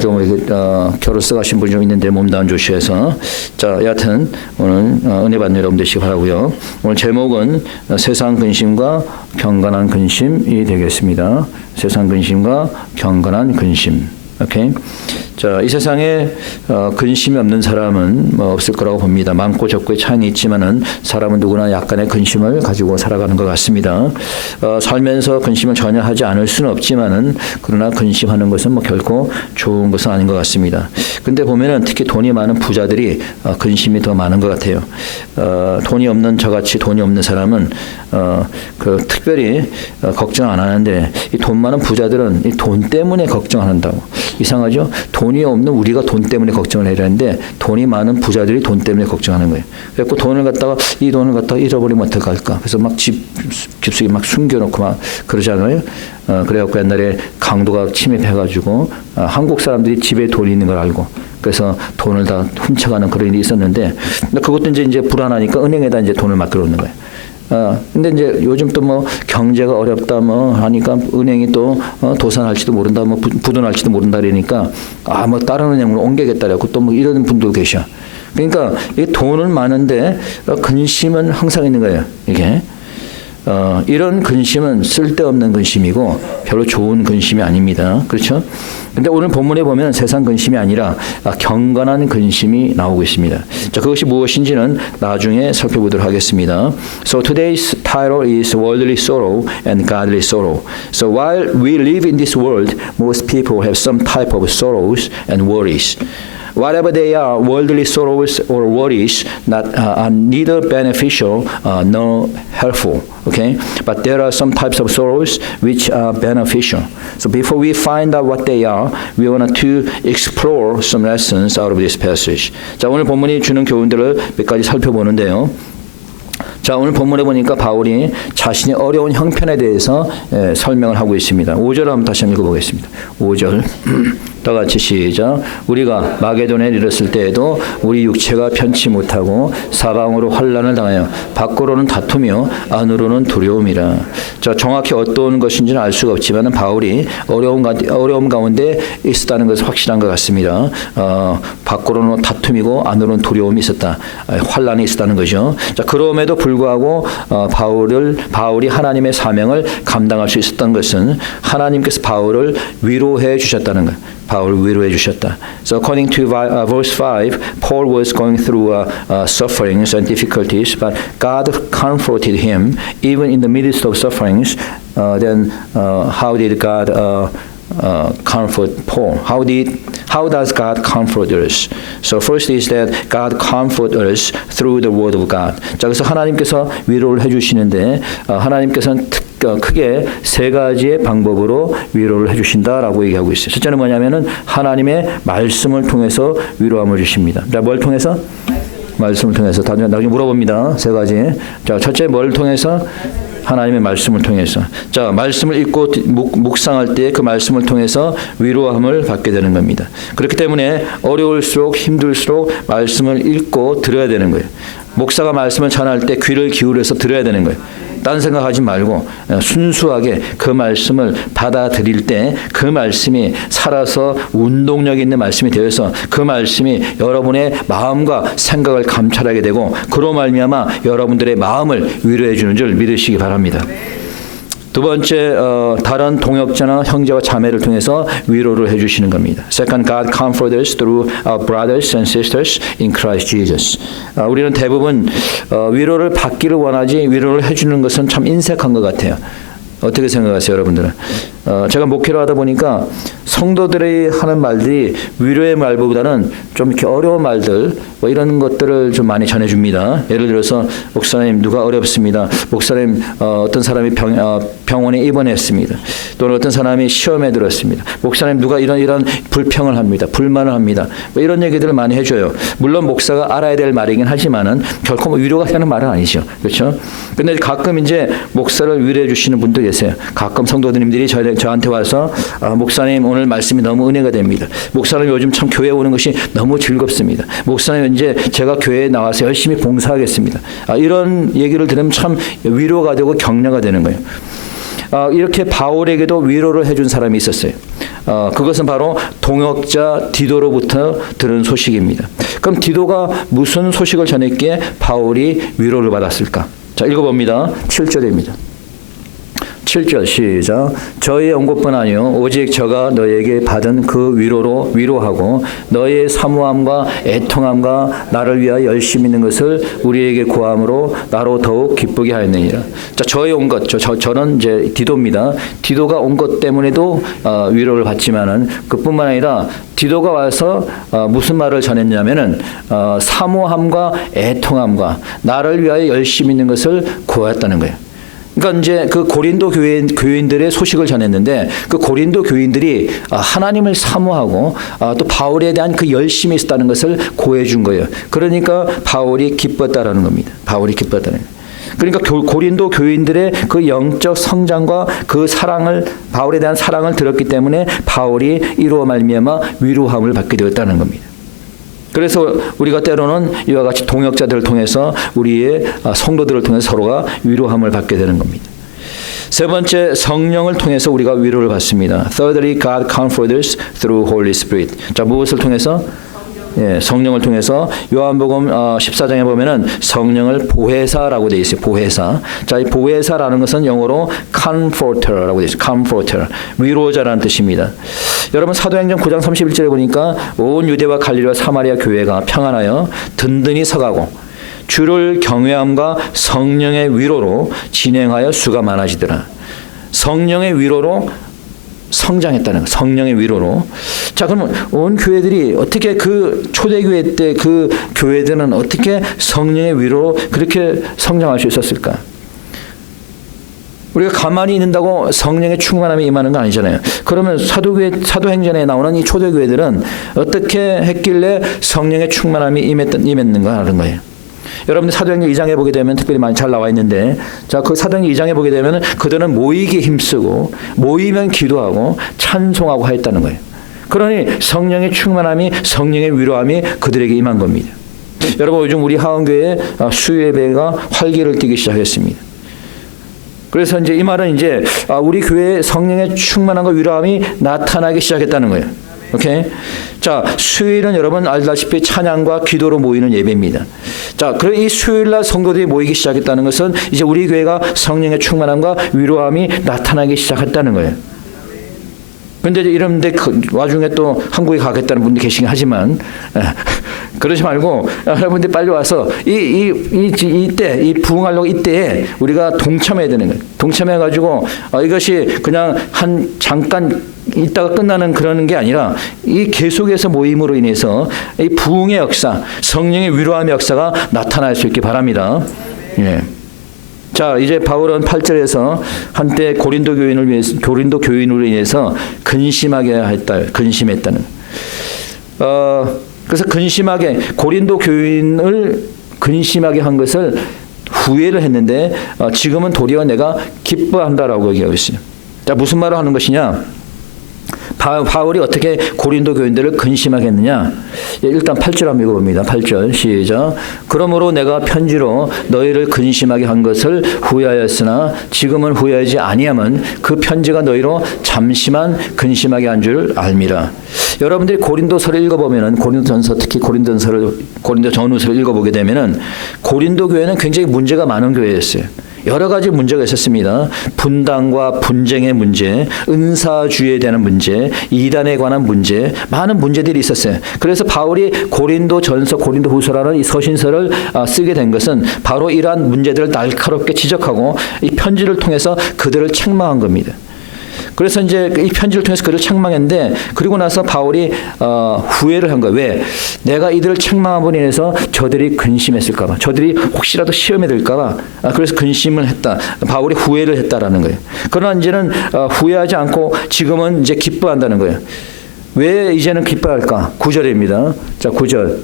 좀 이렇게 결혼서 가신 분이 좀 있는데 몸도 안 좋으셔서 자 여하튼 오늘 은혜 받는 여러분 되시기 바라고요. 오늘 제목은 세상 근심과 경건한 근심이 되겠습니다. 세상 근심과 경건한 근심. 오케이. 자, 이 세상에 근심이 없는 사람은 뭐 없을 거라고 봅니다. 많고 적고의 차이는 있지만은 사람은 누구나 약간의 근심을 가지고 살아가는 것 같습니다. 살면서 근심을 전혀 하지 않을 수는 없지만은 그러나 근심하는 것은 뭐 결코 좋은 것은 아닌 것 같습니다. 근데 보면은 특히 돈이 많은 부자들이 근심이 더 많은 것 같아요. 돈이 없는 저같이 돈이 없는 사람은 특별히 걱정 안 하는데 이 돈 많은 부자들은 이 돈 때문에 걱정한다고. 이상하죠? 돈이 없는 우리가 돈 때문에 걱정을 해야 되는데 돈이 많은 부자들이 돈 때문에 걱정하는 거예요. 그래서 이 돈을 갖다가 잃어버리면 어떡할까? 그래서 막 깊숙이 막 숨겨놓고 막 그러잖아요. 그래갖고 옛날에 강도가 침입해가지고 한국 사람들이 집에 돈이 있는 걸 알고 그래서 돈을 다 훔쳐가는 그런 일이 있었는데 그것도 이제 불안하니까 은행에다 이제 돈을 맡겨놓는 거예요. 근데 이제 요즘 또 뭐 경제가 어렵다 뭐 하니까 은행이 또 도산할지도 모른다 뭐 부도날지도 모른다 그러니까 뭐 다른 은행으로 옮겨야겠다라고 또 뭐 이런 분도 계셔. 그러니까 이 돈은 많은데 근심은 항상 있는 거예요. 이게. 이런 근심은 쓸데없는 근심이고 별로 좋은 근심이 아닙니다. 그렇죠? 근데 오늘 본문에 보면 세상 근심이 아니라 경건한 근심이 나오고 있습니다. 자, 그것이 무엇인지는 나중에 살펴보도록 하겠습니다. So today's title is Worldly Sorrow and Godly Sorrow. So while we live in this world, most people have some type of sorrows and worries. Whatever they are, worldly sorrows or worries, are neither beneficial nor helpful. Okay, but there are some types of sorrows which are beneficial. So before we find out what they are, we want to explore some lessons out of this passage. 자, 오늘 본문이 주는 교훈들을 몇 가지 살펴보는데요. 자, 오늘 본문에 보니까 바울이 자신의 어려운 형편에 대해서 설명을 하고 있습니다. 5절을 한번 다시 한번 읽어보겠습니다. 5절 다 같이 시작. 우리가 마게도냐에 이르렀을 때에도 우리 육체가 편치 못하고 사방으로 환난을 당하여 밖으로는 다투며 안으로는 두려움이라. 자, 정확히 어떤 것인지는 알 수가 없지만 바울이 어려움 가운데 있었다는 것은 확실한 것 같습니다. 밖으로는 다툼이고 안으로는 두려움이 있었다. 환난이 있었다는 거죠. 자, 그럼에도 불구하고 바울이 하나님의 사명을 감당할 수 있었던 것은 하나님께서 바울을 위로해 주셨다는 것. 바울을 위로해 주셨다. So according to verse 5, Paul was going through sufferings and difficulties, but God comforted him even in the midst of sufferings. Then how did God comfort Paul? How does God comfort us? So first is that God comforts us through the Word of God. 자, 그래서 하나님께서 위로를 해주시는데 하나님께서는 크게 세 가지의 방법으로 위로를 해주신다라고 얘기하고 있어요. 첫째는 뭐냐면은 하나님의 말씀을 통해서 위로함을 주십니다. 자, 뭘 통해서? 말씀을 통해서. 나중에 물어봅니다. 세 가지. 자, 첫째 뭘 통해서? 하나님의 말씀을 통해서. 자, 말씀을 읽고 묵상할 때 그 말씀을 통해서 위로함을 받게 되는 겁니다. 그렇기 때문에 어려울수록 힘들수록 말씀을 읽고 들어야 되는 거예요. 목사가 말씀을 전할 때 귀를 기울여서 들어야 되는 거예요. 딴 생각하지 말고 순수하게 그 말씀을 받아들일 때 그 말씀이 살아서 운동력 있는 말씀이 되어서 그 말씀이 여러분의 마음과 생각을 감찰하게 되고 그로 말미암아 여러분들의 마음을 위로해 주는 줄 믿으시기 바랍니다. 두 번째, 다른 동역자나 형제와 자매를 통해서 위로를 해주시는 겁니다. Second, God comforts us through our brothers and sisters in Christ Jesus. 우리는 대부분 위로를 받기를 원하지 위로를 해주는 것은 참 인색한 것 같아요. 어떻게 생각하세요, 여러분들은? 제가 목회를 하다 보니까 성도들이 하는 말들이 위로의 말보다는 좀 이렇게 어려운 말들, 뭐 이런 것들을 좀 많이 전해줍니다. 예를 들어서, 목사님, 누가 어렵습니다. 목사님, 어떤 사람이 병원에 입원했습니다. 또는 어떤 사람이 시험에 들었습니다. 목사님, 누가 이런 불평을 합니다. 불만을 합니다. 뭐 이런 얘기들을 많이 해줘요. 물론 목사가 알아야 될 말이긴 하지만은 결코 뭐 위로가 되는 말은 아니죠. 그렇죠? 근데 가끔 이제 목사를 위로해 주시는 분도 계세요. 가끔 성도님들이 저한테 와서 목사님 오늘 말씀이 너무 은혜가 됩니다. 목사님 요즘 참 교회 오는 것이 너무 즐겁습니다. 목사님 이제 제가 교회에 나와서 열심히 봉사하겠습니다. 이런 얘기를 들으면 참 위로가 되고 격려가 되는 거예요. 이렇게 바울에게도 위로를 해준 사람이 있었어요. 그것은 바로 동역자 디도로부터 들은 소식입니다. 그럼 디도가 무슨 소식을 전했기에 바울이 위로를 받았을까? 자, 읽어봅니다. 7절입니다. 7절 시작. 저희의 온 것뿐 아니요 오직 저가 너에게 받은 그 위로로 위로하고 너의 사모함과 애통함과 나를 위하여 열심히 있는 것을 우리에게 구함으로 나로 더욱 기쁘게 하였느니라. 자, 저의 온 것, 저는 이제 디도입니다. 디도가 온 것 때문에도 위로를 받지만은 그뿐만 아니라 디도가 와서 무슨 말을 전했냐면은 사모함과 애통함과 나를 위하여 열심히 있는 것을 구하였다는 거예요. 그러니까 이제 그 고린도 교인들의 소식을 전했는데 그 고린도 교인들이 하나님을 사모하고 또 바울에 대한 그 열심이 있었다는 것을 고해 준 거예요. 그러니까 바울이 기뻤다라는 겁니다. 바울이 기뻤다는 거예요. 그러니까 고린도 교인들의 그 영적 성장과 그 사랑을 바울에 대한 사랑을 들었기 때문에 바울이 이로 말미암아 위로함을 받게 되었다는 겁니다. 그래서 우리가 때로는 이와 같이 동역자들을 통해서 우리의 성도들을 통해서 서로가 위로함을 받게 되는 겁니다. 세 번째, 성령을 통해서 우리가 위로를 받습니다. Thirdly, God comforts us through Holy Spirit. 자, 무엇을 통해서? 성령을 통해서 요한복음 14장에 보면은 성령을 보혜사라고 되어 있어요. 보혜사. 자, 이 보혜사라는 것은 영어로 comforter라고 되어 있어요. comforter. 위로자라는 뜻입니다. 여러분 사도행전 9장 31절에 보니까 온 유대와 갈릴리와 사마리아 교회가 평안하여 든든히 서가고 주를 경외함과 성령의 위로로 진행하여 수가 많아지더라. 성령의 위로로 성장했다는 거. 성령의 위로로. 자, 그러면 온 교회들이 어떻게 그 초대교회 때 그 교회들은 어떻게 성령의 위로로 그렇게 성장할 수 있었을까? 우리가 가만히 있는다고 성령의 충만함이 임하는 거 아니잖아요. 그러면 사도행전에 나오는 이 초대교회들은 어떻게 했길래 성령의 충만함이 임했는가 하는 거예요. 여러분들 사도행전 2장에 보게 되면 특별히 많이 잘 나와 있는데, 자, 그 사도행전 2장에 보게 되면 그들은 모이기에 힘쓰고 모이면 기도하고 찬송하고 하였다는 거예요. 그러니 성령의 충만함이, 성령의 위로함이 그들에게 임한 겁니다. 여러분, 요즘 우리 하원교회 수요 예배가 활기를 띠기 시작했습니다. 그래서 이제 이 말은 이제 우리 교회에 성령의 충만함과 위로함이 나타나기 시작했다는 거예요. 오케이? 자, 수요일은 여러분 알다시피 찬양과 기도로 모이는 예배입니다. 자, 그럼 이 수요일날 성도들이 모이기 시작했다는 것은 이제 우리 교회가 성령의 충만함과 위로함이 나타나기 시작했다는 거예요. 근데 이런데 그 와중에 또 한국에 가겠다는 분도 계시긴 하지만 그러지 말고 여러분들 빨리 와서 이때 이 부흥하려고 이때에 우리가 동참해야 되는 거예요. 동참해가지고 이것이 그냥 한 잠깐 있다가 끝나는 그러는 게 아니라 이 계속해서 모임으로 인해서 이 부흥의 역사, 성령의 위로함의 역사가 나타날 수 있기 바랍니다. 예. 자, 이제 바울은 8절에서 한때 고린도 교인으로 인해서 근심했다는. 그래서 고린도 교인을 근심하게 한 것을 후회를 했는데 지금은 도리어 내가 기뻐한다라고 얘기하고 있어요. 자, 무슨 말을 하는 것이냐? 바울이 어떻게 고린도 교인들을 근심하게 했느냐? 일단 8절 한번 읽어봅니다. 8절 시작. 그러므로 내가 편지로 너희를 근심하게 한 것을 후회하였으나 지금은 후회하지 아니함은 그 편지가 너희로 잠시만 근심하게 한 줄 알미라. 여러분들이 고린도서를 읽어보면은 고린도전서, 특히 고린도전후서를 읽어보게 되면은 고린도 교회는 굉장히 문제가 많은 교회였어요. 여러 가지 문제가 있었습니다. 분당과 분쟁의 문제, 은사주의에 대한 문제, 이단에 관한 문제, 많은 문제들이 있었어요. 그래서 바울이 고린도전서, 고린도후서라는 이 서신서를 쓰게 된 것은 바로 이러한 문제들을 날카롭게 지적하고 이 편지를 통해서 그들을 책망한 겁니다. 그래서 이제 이 편지를 통해서 그를 책망했는데, 그리고 나서 바울이 후회를 한 거예요. 왜? 내가 이들을 책망함으로 인해서 저들이 근심했을까 봐, 저들이 혹시라도 시험에 들까 봐, 그래서 근심을 했다. 바울이 후회를 했다라는 거예요. 그러나 이제는 후회하지 않고 지금은 이제 기뻐한다는 거예요. 왜 이제는 기뻐할까? 9절입니다. 자, 9절.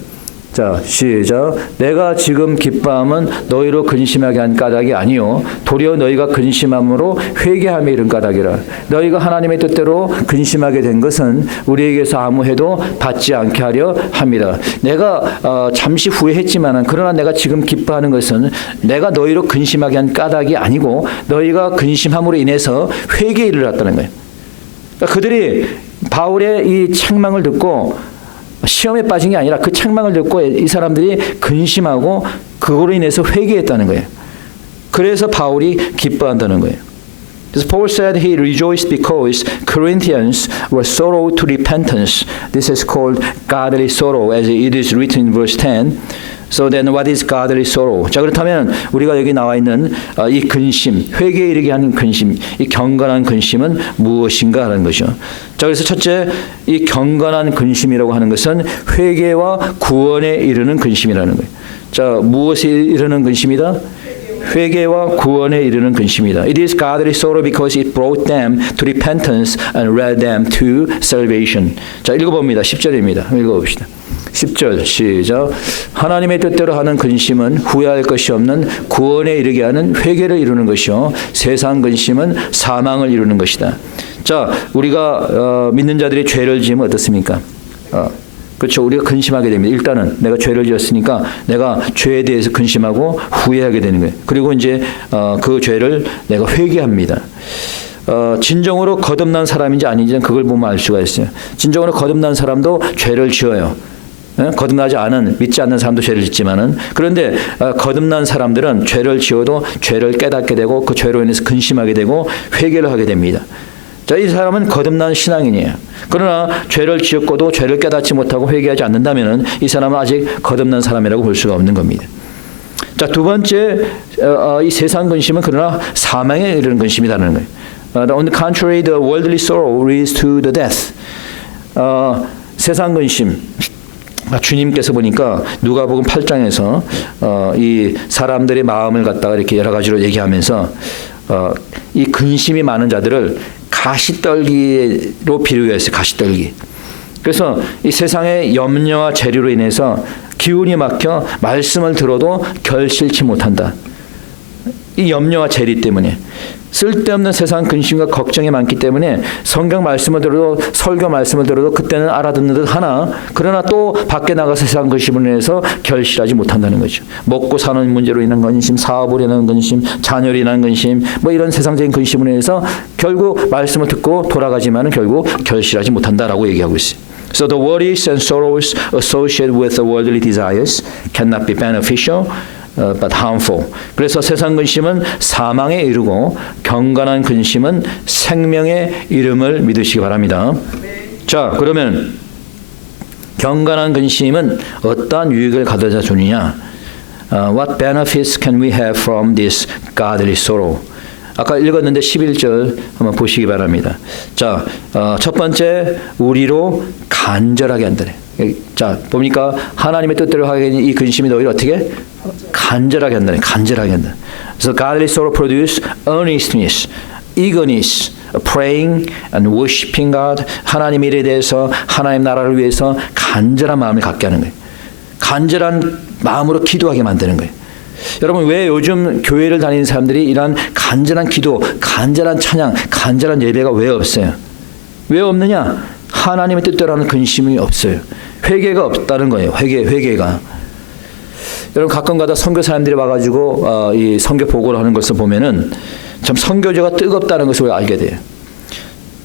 자, 시작. 내가 지금 기뻐함은 너희로 근심하게 한 까닭이 아니요 도리어 너희가 근심함으로 회개함에 이른 까닭이라. 너희가 하나님의 뜻대로 근심하게 된 것은 우리에게서 아무 해도 받지 않게 하려 함이라. 내가 잠시 후회했지만은, 그러나 내가 지금 기뻐하는 것은 내가 너희로 근심하게 한 까닭이 아니고 너희가 근심함으로 인해서 회개에 이르렀다는 거예요. 그러니까 그들이 바울의 이 책망을 듣고 시험에 빠진 게 아니라 그 책망을 듣고 이 사람들이 근심하고 그거로 인해서 회개했다는 거예요. 그래서 바울이 기뻐한다는 거예요. 그래서 Paul said he rejoiced because Corinthians were sorrowed to repentance. This is called godly sorrow as it is written in verse 10. So then what is godly sorrow? 자, 그렇다면 우리가 여기 나와 있는 이 근심, 회개에 이르게 하는 근심, 이 경건한 근심은 무엇인가 하는 거죠. 자, 그래서 첫째, 이 경건한 근심이라고 하는 것은 회개와 구원에 이르는 근심이라는 거예요. 자, 무엇에 이르는 근심이다? 회개와 구원에 이르는 근심이다. It is godly sorrow because it brought them to repentance and led them to salvation. 자, 읽어봅니다. 10절입니다. 읽어봅시다. 10절 시작. 하나님의 뜻대로 하는 근심은 후회할 것이 없는 구원에 이르게 하는 회개를 이루는 것이요 세상 근심은 사망을 이루는 것이다. 자, 우리가 믿는 자들이 죄를 지으면 어떻습니까? 그렇죠. 우리가 근심하게 됩니다. 일단은 내가 죄를 지었으니까 내가 죄에 대해서 근심하고 후회하게 되는 거예요. 그리고 이제 그 죄를 내가 회개합니다. 진정으로 거듭난 사람인지 아닌지는 그걸 보면 알 수가 있어요. 진정으로 거듭난 사람도 죄를 지어요. 거듭나지 않은 믿지 않는 사람도 죄를 짓지만은 그런데 거듭난 사람들은 죄를 지어도 죄를 깨닫게 되고 그 죄로 인해서 근심하게 되고 회개를 하게 됩니다. 자, 이 사람은 거듭난 신앙인이에요. 그러나 죄를 지었고도 죄를 깨닫지 못하고 회개하지 않는다면은 이 사람은 아직 거듭난 사람이라고 볼 수가 없는 겁니다. 자, 두 번째, 이 세상 근심은 그러나 사망에 이르는 근심이라는 거예요. On the contrary, the worldly sorrow leads to the death. 세상 근심. 주님께서 보니까 누가복음 8장에서 이 사람들의 마음을 갖다가 이렇게 여러 가지로 얘기하면서 이 근심이 많은 자들을 가시떨기로 비유했어요. 가시떨기. 그래서 이 세상의 염려와 재료로 인해서 기운이 막혀 말씀을 들어도 결실치 못한다. 이 염려와 재리 때문에 쓸데없는 세상 근심과 걱정이 많기 때문에 성경 말씀을 들어도 설교 말씀을 들어도 그때는 알아듣는 듯 하나 그러나 또 밖에 나가서 세상 근심으로 인해서 결실하지 못한다는 거죠. 먹고 사는 문제로 인한 근심, 사업으로 인한 근심, 자녀로 인한 근심 뭐 이런 세상적인 근심으로 인해서 결국 말씀을 듣고 돌아가지만은 결국 결실하지 못한다라고 얘기하고 있어요. So the worries and sorrows associated with the worldly desires cannot be beneficial. But harmful. 그래서 세상 근심은 사망에 이르고 경건한 근심은 생명의 이름을 믿으시기 바랍니다. 자, 그러면 경건한 근심은 어떠한 유익을 가져다 주느냐? What benefits can we have from this godly sorrow? 아까 읽었는데 11절 한번 보시기 바랍니다. 자, 첫 번째 우리로 간절하게 한다네. 자, 보니까 하나님의 뜻대로 하게 된 이 근심이 너희를 어떻게 간절하게 한다네. 간절하게 한다. 그래서 godly sorrow produce earnestness, eagerness, praying and worshiping God. 하나님의 일에 대해서 하나님 나라를 위해서 간절한 마음을 갖게 하는 거예요. 간절한 마음으로 기도하게 만드는 거예요. 여러분, 왜 요즘 교회를 다니는 사람들이 이런 간절한 기도, 간절한 찬양, 간절한 예배가 왜 없어요? 왜 없느냐? 하나님의 뜻대로 하는 근심이 없어요. 회개가 없다는 거예요. 회개가. 여러분, 가끔가다 선교 사람들이 와가지고 이 선교 보고를 하는 것을 보면은 참 선교제가 뜨겁다는 것을 알게 돼요.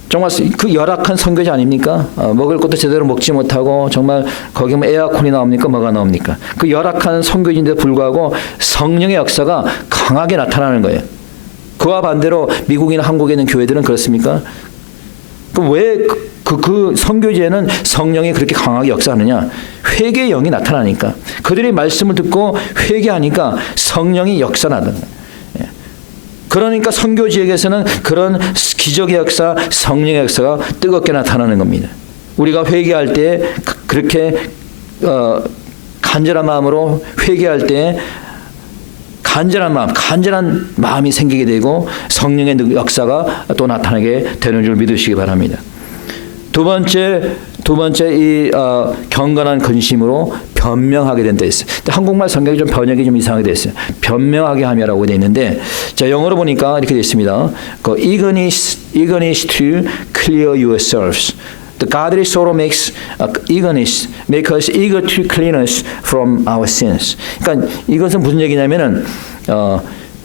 정말 그 열악한 선교제 아닙니까? 먹을 것도 제대로 먹지 못하고 정말 거기 뭐 에어컨이 나옵니까? 뭐가 나옵니까? 그 열악한 선교지인데 불구하고 성령의 역사가 강하게 나타나는 거예요. 그와 반대로 미국이나 한국에 있는 교회들은 그렇습니까? 그럼 왜 그 선교제에는 성령이 그렇게 강하게 역사하느냐? 회개의 영이 나타나니까. 그들이 말씀을 듣고 회개하니까 성령이 역사나는 거예요. 그러니까 선교지역에서는 그런 기적의 역사, 성령의 역사가 뜨겁게 나타나는 겁니다. 우리가 회개할 때 그렇게 간절한 마음으로 회개할 때 간절한 마음이 생기게 되고 성령의 역사가 또 나타나게 되는 줄 믿으시기 바랍니다. 두 번째 이 경건한 근심으로 변명하게 된다 했어요. 한국말 성경이 좀 번역이 좀 이상하게 됐어요. 변명하게 함이라고 돼 있는데, 자, 영어로 보니까 이렇게 돼 있습니다. 그 eagerness to clear yourselves. The godly sorrow makes make us eager to clean us from our sins. 그러니까 이것은 무슨 얘기냐면은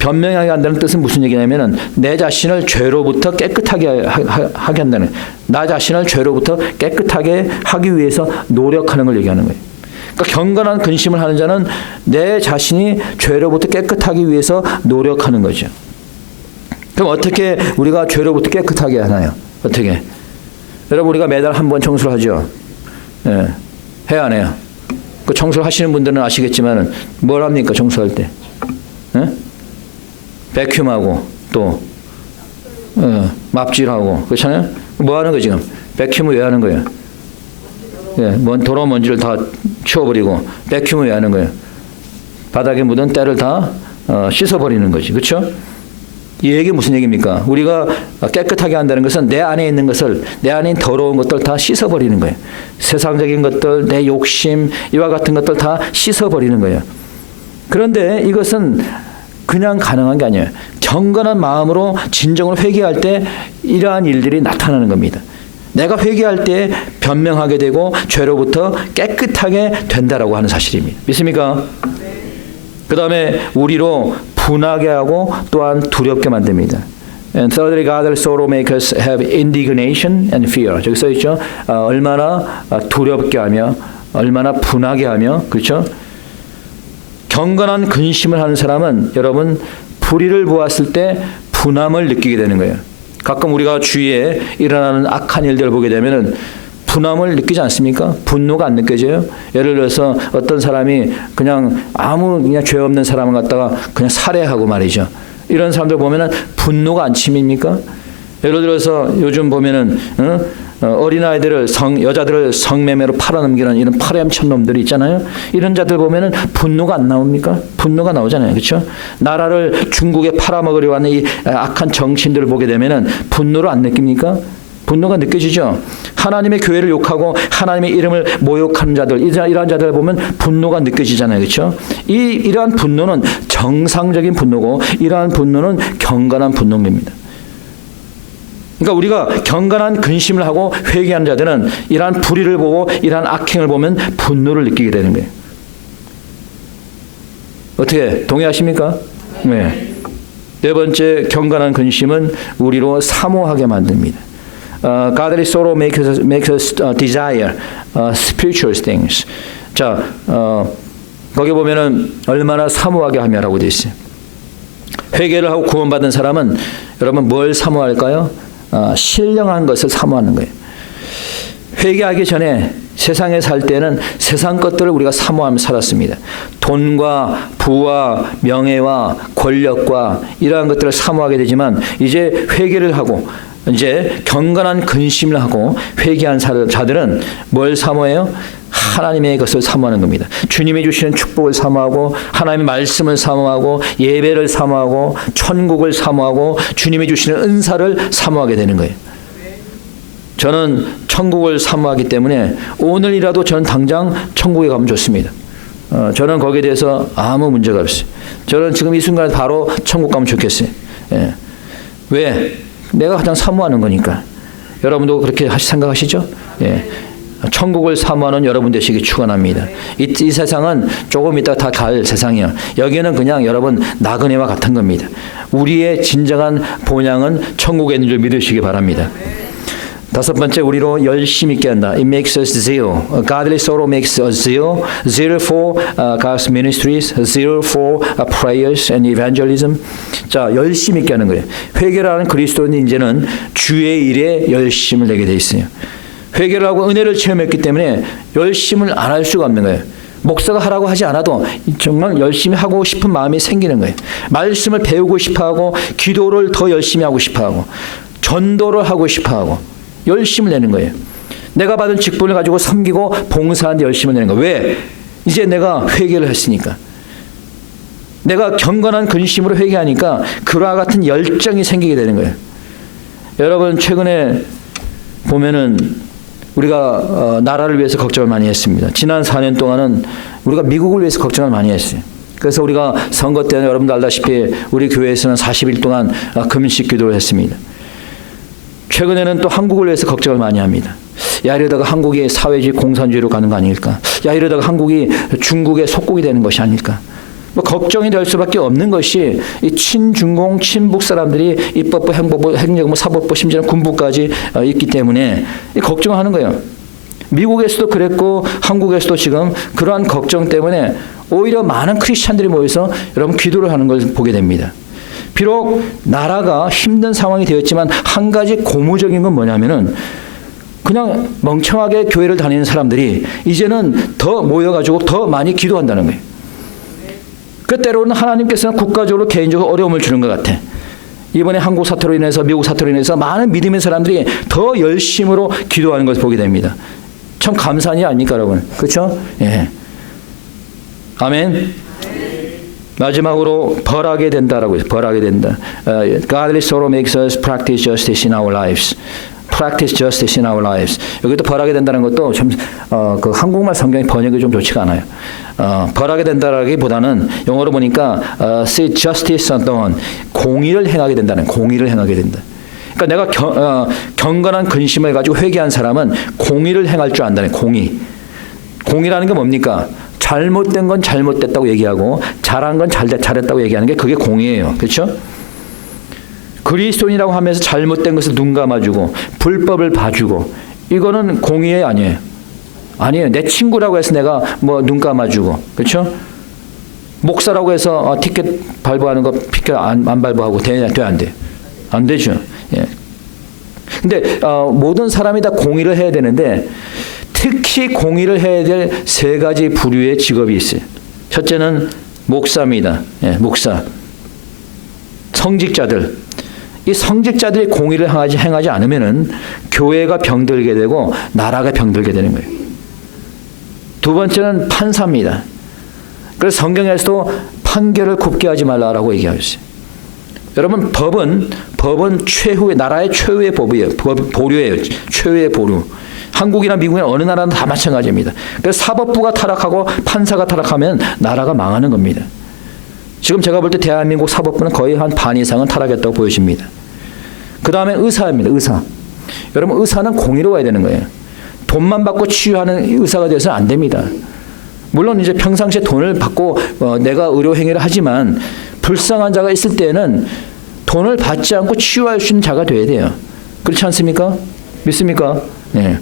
변명하게 한다는 뜻은 무슨 얘기냐면은 내 자신을 죄로부터 깨끗하게 하게 한다는, 나 자신을 죄로부터 깨끗하게 하기 위해서 노력하는 걸 얘기하는 거예요. 그러니까 경건한 근심을 하는 자는 내 자신이 죄로부터 깨끗하기 위해서 노력하는 거죠. 그럼 어떻게 우리가 죄로부터 깨끗하게 하나요? 어떻게? 여러분, 우리가 매달 한 번 청소를 하죠. 예. 해야 안 해요? 그 청소를 하시는 분들은 아시겠지만 뭘 합니까? 청소할 때? 예? 베큐um하고 또 맙질하고 그렇잖아요? 뭐 하는 거 지금? 베큐um을 왜 하는 거예요? 예, 더러운 먼지를 다 치워버리고 베큐um을 왜 하는 거예요? 바닥에 묻은 때를 다 씻어버리는 거지. 그렇죠? 이 얘기 무슨 얘기입니까? 우리가 깨끗하게 한다는 것은 내 안에 있는 것을, 내 안에 있는 더러운 것들 다 씻어버리는 거예요. 세상적인 것들, 내 욕심, 이와 같은 것들 다 씻어버리는 거예요. 그런데 이것은 그냥 가능한 게 아니에요. 경건한 마음으로 진정으로 회개할 때 이러한 일들이 나타나는 겁니다. 내가 회개할 때 변명하게 되고 죄로부터 깨끗하게 된다라고 하는 사실입니다. 믿습니까? 그 다음에 우리로 분하게 하고 또한 두렵게 만듭니다. And thirdly, God's sorrow make us have indignation and fear. 저기 써 있죠. 얼마나 두렵게 하며, 얼마나 분하게 하며, 그렇죠? 경건한 근심을 하는 사람은 여러분 불의를 보았을 때 분함을 느끼게 되는 거예요. 가끔 우리가 주위에 일어나는 악한 일들을 보게 되면은 분함을 느끼지 않습니까? 분노가 안 느껴져요? 예를 들어서 어떤 사람이 그냥 죄 없는 사람을 갖다가 그냥 살해하고 말이죠. 이런 사람들 보면은 분노가 안 침입니까? 예를 들어서 요즘 보면은 어린아이들을 여자들을 성매매로 팔아넘기는 이런 파렴치한 놈들이 있잖아요. 이런 자들 보면은 분노가 안 나옵니까? 분노가 나오잖아요. 그렇죠? 나라를 중국에 팔아먹으려고 하는 이 악한 정치인들을 보게 되면은 분노를 안 느낍니까? 분노가 느껴지죠. 하나님의 교회를 욕하고 하나님의 이름을 모욕하는 자들, 이러한 자들을 보면 분노가 느껴지잖아요. 그렇죠? 이러한 분노는 정상적인 분노고 이러한 분노는 경건한 분노입니다. 그러니까 우리가 경건한 근심을 하고 회개하는 자들은 이러한 불의를 보고 이러한 악행을 보면 분노를 느끼게 되는 거예요. 어떻게 동의하십니까? 네. 네 번째, 경건한 근심은 우리로 사모하게 만듭니다. Godly sorrow makes us desire spiritual things. 자, 거기 보면은 얼마나 사모하게 하며라고 되어 있어요. 회개를 하고 구원받은 사람은 여러분 뭘 사모할까요? 신령한 것을 사모하는 거예요. 회개하기 전에 세상에 살 때는 세상 것들을 우리가 사모하며 살았습니다. 돈과 부와 명예와 권력과 이러한 것들을 사모하게 되지만 이제 회개를 하고 이제 경건한 근심을 하고 회개한 자들은 뭘 사모해요? 하나님의 것을 사모하는 겁니다. 주님이 주시는 축복을 사모하고 하나님의 말씀을 사모하고 예배를 사모하고 천국을 사모하고 주님이 주시는 은사를 사모하게 되는 거예요. 저는 천국을 사모하기 때문에 오늘이라도 저는 당장 천국에 가면 좋습니다. 저는 거기에 대해서 아무 문제가 없어요. 저는 지금 이 순간에 바로 천국 가면 좋겠어요. 예. 왜? 내가 가장 사모하는 거니까. 여러분도 그렇게 생각하시죠? 예. 천국을 사모하는 여러분 되시기 축원합니다. 이 세상은 조금 이따 다 갈 세상이에요. 여기는 그냥 여러분 나그네와 같은 겁니다. 우리의 진정한 본향은 천국에 있는 줄 믿으시기 바랍니다. 다섯 번째, 우리로 열심 있게 한다. It makes us zeal. Godly sorrow makes us zeal. Zeal for God's ministries. Zeal for prayers and evangelism. 자, 열심 있게 하는 거예요. 회개를 하는 그리스도인 이제는 주의 일에 열심을 내게 돼 있어요. 회개를 하고 은혜를 체험했기 때문에 열심을 안 할 수가 없는 거예요. 목사가 하라고 하지 않아도 정말 열심히 하고 싶은 마음이 생기는 거예요. 말씀을 배우고 싶어하고 기도를 더 열심히 하고 싶어하고 전도를 하고 싶어하고 열심을 내는 거예요. 내가 받은 직분을 가지고 섬기고 봉사하는 데 열심을 내는 거예요. 왜? 이제 내가 회개를 했으니까. 내가 경건한 근심으로 회개하니까 그와 같은 열정이 생기게 되는 거예요. 여러분, 최근에 보면은 우리가 나라를 위해서 걱정을 많이 했습니다. 지난 4년 동안은 우리가 미국을 위해서 걱정을 많이 했어요. 그래서 우리가 선거 때는 여러분도 알다시피 우리 교회에서는 40일 동안 금식 기도를 했습니다. 최근에는 또 한국을 위해서 걱정을 많이 합니다. 야, 이러다가 한국이 사회주의 공산주의로 가는 거 아닐까? 야, 이러다가 한국이 중국의 속국이 되는 것이 아닐까? 뭐 걱정이 될 수밖에 없는 것이 이 친중공, 친북 사람들이 입법부, 행법부, 행정부, 사법부, 심지어는 군부까지 있기 때문에 걱정하는 거예요. 미국에서도 그랬고 한국에서도 지금 그러한 걱정 때문에 오히려 많은 크리스찬들이 모여서 여러분 기도를 하는 걸 보게 됩니다. 비록 나라가 힘든 상황이 되었지만 한 가지 고무적인 건 뭐냐면은 그냥 멍청하게 교회를 다니는 사람들이 이제는 더 모여가지고 더 많이 기도한다는 거예요. 그 때로는 하나님께서는 국가적으로 개인적으로 어려움을 주는 것 같아. 이번에 한국 사태로 인해서 미국 사태로 인해서 많은 믿음의 사람들이 더 열심으로 기도하는 것을 보게 됩니다. 참 감사한 일 아닙니까 여러분? 그렇죠? 예. 아멘. 마지막으로 벌하게 된다라고 해요. 벌하게 된다. Godly sorrow makes us practice justice in our lives. Practice justice in our lives. 여기도 벌하게 된다는 것도 참 그 한국말 성경의 번역이 좀 좋지가 않아요. 벌하게 된다라기보다는 영어로 보니까 see justice done. 공의를 행하게 된다는 공의를 행하게 된다. 그러니까 내가 경건한 근심을 가지고 회개한 사람은 공의를 행할 줄 안다는 공의. 공의라는 게 뭡니까? 잘못된 건 잘못됐다고 얘기하고 잘한 건 잘했다고 얘기하는 게 그게 공의예요. 그렇죠? 그리스도인이라고 하면서 잘못된 것을 눈 감아주고 불법을 봐주고 이거는 공의에 아니에요. 아니에요. 내 친구라고 해서 내가 뭐 눈 감아주고 그렇죠? 목사라고 해서 티켓 발부하는 거 티켓 안 발부하고 돼 안 돼? 안 되죠. 예. 근데 모든 사람이 다 공의를 해야 되는데 특히 공의를 해야 될 세 가지 부류의 직업이 있어요. 첫째는 목사입니다. 예, 목사. 성직자들. 이 성직자들이 공의를 행하지 않으면은 교회가 병들게 되고 나라가 병들게 되는 거예요. 두 번째는 판사입니다. 그래서 성경에서도 판결을 굽게 하지 말라라고 얘기하셨어요. 여러분 법은 최후의 나라의 최후의 법이에요. 보류예요. 최후의 보류. 한국이나 미국이나 어느 나라는 다 마찬가지입니다. 그래서 사법부가 타락하고 판사가 타락하면 나라가 망하는 겁니다. 지금 제가 볼 때 대한민국 사법부는 거의 한 반 이상은 타락했다고 보여집니다. 그 다음에 의사입니다. 의사. 여러분 의사는 공의로워야 되는 거예요. 돈만 받고 치유하는 의사가 되어서는 안 됩니다. 물론 이제 평상시에 돈을 받고 내가 의료 행위를 하지만 불쌍한 자가 있을 때는 돈을 받지 않고 치유할 수 있는 자가 돼야 돼요. 그렇지 않습니까? 믿습니까? 네.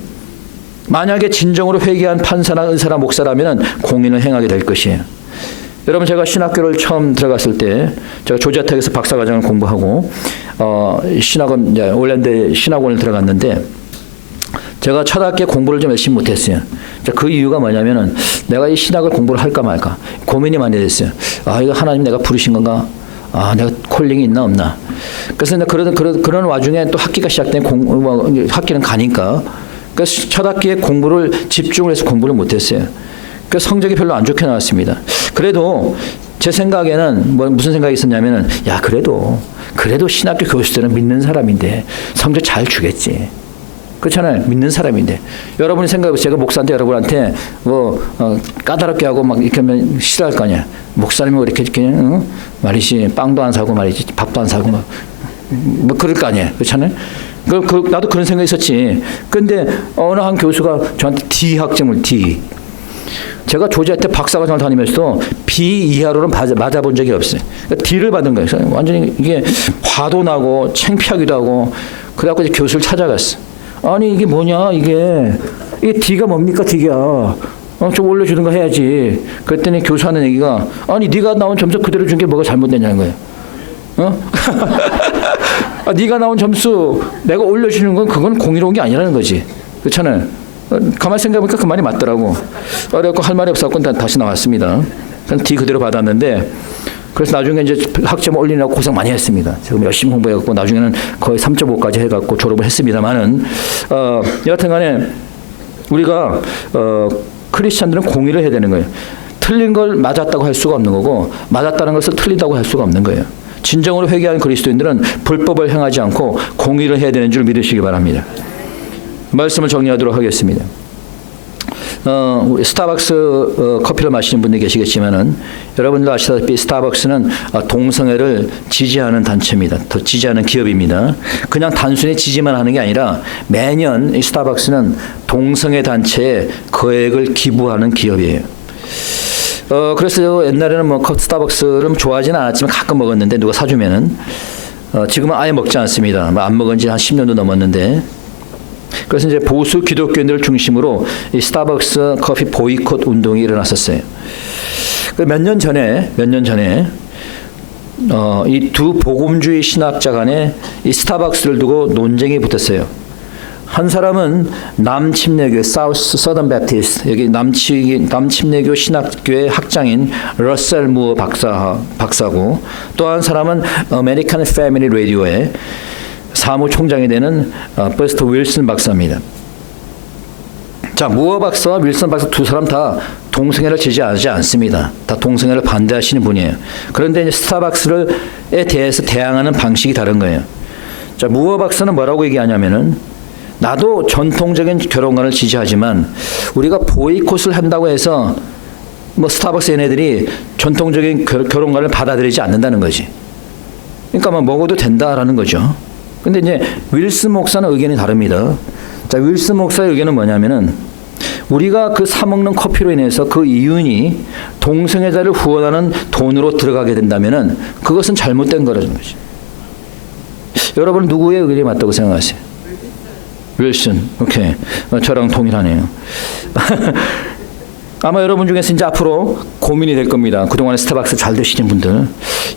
만약에 진정으로 회개한 판사나 의사나 목사라면 공의는 행하게 될 것이에요. 여러분 제가 신학교를 처음 들어갔을 때 제가 조지아텍에서 박사과정을 공부하고 신학원 이제 올랜드 신학원을 들어갔는데 제가 초등학교 공부를 좀 열심히 못했어요. 그 이유가 뭐냐면은 내가 이 신학을 공부를 할까 말까 고민이 많이 됐어요. 이거 하나님 내가 부르신 건가? 내가 콜링이 있나 없나? 그래서 그런 와중에 또 학기가 시작되면 학기는 가니까 그래서 초등학기에 공부를 집중을 해서 공부를 못했어요. 그래서 성적이 별로 안 좋게 나왔습니다. 그래도 제 생각에는 무슨 생각이 있었냐면은 그래도 신학교 교수들은 믿는 사람인데 성적 잘 주겠지. 그렇잖아요. 믿는 사람인데. 여러분이 생각해보세요. 제가 목사한테 여러분한테 까다롭게 하고 막 이렇게 하면 싫어할 거 아니야. 목사님이 이렇게 그냥 말이지 빵도 안 사고 말이지 밥도 안 사고 뭐 그럴 거 아니에요. 그렇잖아요. 나도 그런 생각이 있었지. 근데 어느 한 교수가 저한테 D 학점을 D. 제가 조지아 때 박사과정을 다니면서도 B 이하로는 맞아본 적이 없어요. 그러니까 D를 받은 거예요. 완전히 이게 화도 나고 창피하기도 하고 그래갖고 이제 교수를 찾아갔어. 아니 이게 뭐냐 이게 D가 뭡니까 D가 좀 올려주는 거 해야지. 그랬더니 교수하는 얘기가 아니 네가 나온 점수 그대로 준 게 뭐가 잘못됐냐는 거예요. 네가 나온 점수 내가 올려주는 건 그건 공의로운 게 아니라는 거지. 그렇잖아요. 가만히 생각해보니까 그 말이 맞더라고. 어렵고 할 말이 없었고 다시 나왔습니다. 그냥 D 그대로 받았는데 그래서 나중에 이제 학점 올리느라고 고생 많이 했습니다. 지금 열심히 공부해갖고 나중에는 거의 3.5까지 해갖고 졸업을 했습니다만은 여하튼간에 우리가 크리스찬들은 공의를 해야 되는 거예요. 틀린 걸 맞았다고 할 수가 없는 거고 맞았다는 것을 틀리다고 할 수가 없는 거예요. 진정으로 회개한 그리스도인들은 불법을 행하지 않고 공의를 해야 되는 줄 믿으시기 바랍니다. 말씀을 정리하도록 하겠습니다. 스타벅스 커피를 마시는 분들이 계시겠지만은 여러분들 아시다시피 스타벅스는 동성애를 지지하는 단체입니다. 더 지지하는 기업입니다. 그냥 단순히 지지만 하는 게 아니라 매년 이 스타벅스는 동성애 단체에 거액을 기부하는 기업이에요. 그래서 옛날에는 뭐 스타벅스를 좋아하지는 않았지만 가끔 먹었는데 누가 사주면은 지금은 아예 먹지 않습니다. 안 먹은 지 한 10년도 넘었는데. 그래서 이제 보수 기독교인들을 중심으로 이 스타벅스 커피 보이콧 운동이 일어났었어요. 몇 년 전에 이 두 복음주의 신학자 간에 이 스타벅스를 두고 논쟁이 붙었어요. 한 사람은 남침례교 사우스 서던 배프티스트 여기 남침례교 신학교의 학장인 러셀 무어 박사고 또 한 사람은 아메리칸 패밀리 라디오의 사무총장이 되는 버스터 윌슨 박사입니다. 자, 무어 박사와 윌슨 박사 두 사람 다 동성애를 지지하지 않습니다. 다 동성애를 반대하시는 분이에요. 그런데 이제 스타벅스에 대해서 대항하는 방식이 다른 거예요. 자, 무어 박사는 뭐라고 얘기하냐면은 나도 전통적인 결혼관을 지지하지만 우리가 보이콧을 한다고 해서 뭐 스타벅스 얘네들이 전통적인 결혼관을 받아들이지 않는다는 거지. 그러니까 뭐 먹어도 된다라는 거죠. 근데 이제 윌슨 목사는 의견이 다릅니다. 자, 윌슨 목사의 의견은 뭐냐면은 우리가 그 사 먹는 커피로 인해서 그 이윤이 동성애자를 후원하는 돈으로 들어가게 된다면은 그것은 잘못된 거라는 거죠. 여러분 누구의 의견이 맞다고 생각하세요? 윌슨. 오케이. 저랑 동일하네요. 아마 여러분 중에서 이제 앞으로 고민이 될 겁니다. 그동안에 스타벅스 잘 드시는 분들.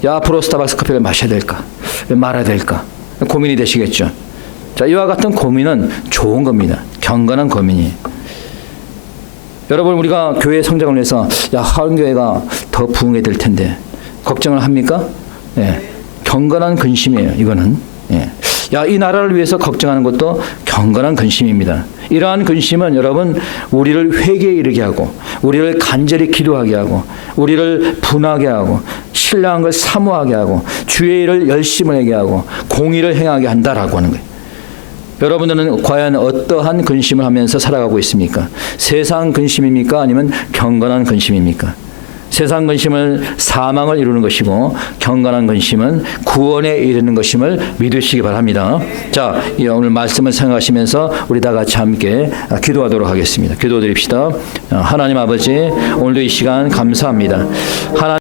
야, 앞으로 스타벅스 커피를 마셔야 될까? 말아야 될까? 고민이 되시겠죠. 자, 이와 같은 고민은 좋은 겁니다. 경건한 고민이. 여러분 우리가 교회 성장을 위해서 야, 하은교회가 더 부흥해 될 텐데 걱정을 합니까? 예. 경건한 근심이에요. 이거는. 예. 야, 이 나라를 위해서 걱정하는 것도 경건한 근심입니다. 이러한 근심은 여러분 우리를 회개에 이르게 하고 우리를 간절히 기도하게 하고 우리를 분하게 하고 신령한 걸 사모하게 하고 주의 일을 열심을 하게 하고 공의를 행하게 한다라고 하는 거예요. 여러분들은 과연 어떠한 근심을 하면서 살아가고 있습니까? 세상 근심입니까? 아니면 경건한 근심입니까? 세상 근심은 사망을 이루는 것이고 경건한 근심은 구원에 이르는 것임을 믿으시기 바랍니다. 자, 오늘 말씀을 생각하시면서 우리 다 같이 함께 기도하도록 하겠습니다. 기도드립시다. 하나님 아버지, 오늘도 이 시간 감사합니다. 하나님